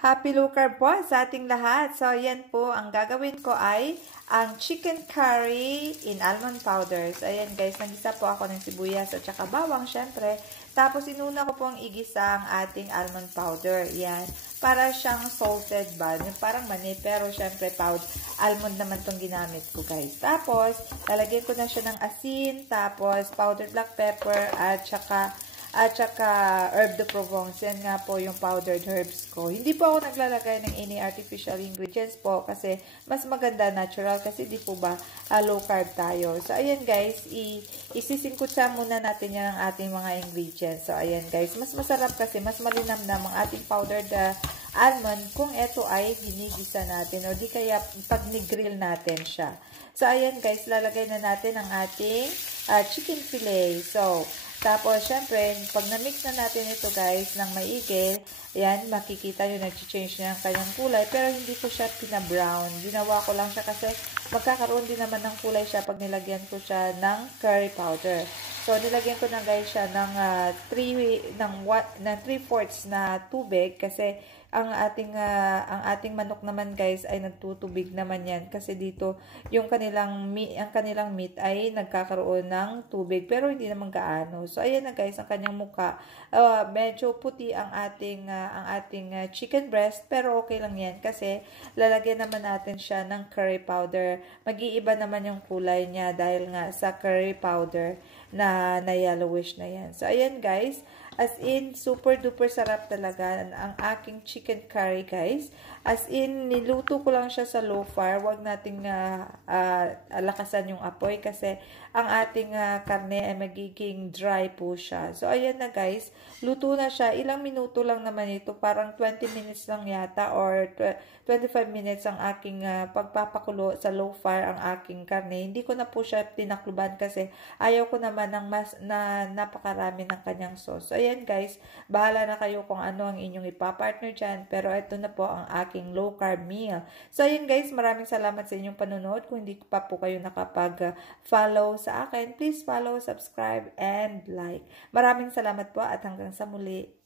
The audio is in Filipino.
Happy low carb po sa ating lahat. So, yan po, ang gagawin ko ay ang chicken curry in almond powder. So, ayan guys, nagisa po ako ng sibuyas at saka bawang, syempre. Tapos, inuna ko po ang igisa ang ating almond powder. Yan. Para siyang salted ba? Yung parang mani, pero syempre, almond naman tong ginamit ko guys. Tapos, lalagyan ko na siya ng asin, tapos powdered black pepper, at saka herb de Provence. Yan nga po yung powdered herbs ko. Hindi po ako naglalagay ng any artificial ingredients po kasi mas maganda natural kasi di po ba low carb tayo. So, ayan guys, isisingkutsa muna natin yan ang ating mga ingredients. So, ayan guys, mas masarap kasi mas malinamnam ang ating powdered almond kung ito ay ginigisa natin o di kaya pag ni-grill natin siya. So, ayan guys, lalagay na natin ang ating chicken fillet. So, tapos, syempre, pag na-mix na natin ito guys ng maigi, yan, makikita nyo, nag-change niya ang kanyang kulay, pero hindi ko siya pina-brown. Ginawa ko lang siya kasi magkakaroon din naman ng kulay siya pag nilagyan ko siya ng curry powder. So, nilagyan ko na guys siya ng 3/4 na tubig kasi ang ating manok naman guys ay nagtutubig naman yan kasi dito ang kanilang meat ay nagkakaroon ng tubig pero hindi naman gaano. So ayan na guys ang kanyang mukha. Medyo puti ang ating chicken breast pero okay lang yan kasi lalagyan naman natin siya ng curry powder. Mag-iiba naman yung kulay niya dahil nga sa curry powder na yellowish na yan. So ayan guys, as in, super duper sarap talaga ang aking chicken curry, guys. As in, niluto ko lang siya sa low fire. Huwag nating lakasan yung apoy kasi ang ating karne ay magiging dry po siya. So, ayan na guys. Luto na siya. Ilang minuto lang naman ito. Parang 20 minutes lang yata or 25 minutes ang aking pagpapakulo sa low fire ang aking karne. Hindi ko na po siya tinakluban kasi ayaw ko naman ng napakarami ng kanyang sauce. So, ayan guys, bahala na kayo kung ano ang inyong ipapartner dyan. Pero ito na po ang aking low carb meal. So, ayan guys, maraming salamat sa inyong panonood. Kung hindi pa po kayo nakapag-follow sa akin, please follow, subscribe, and like. Maraming salamat po at hanggang sa muli.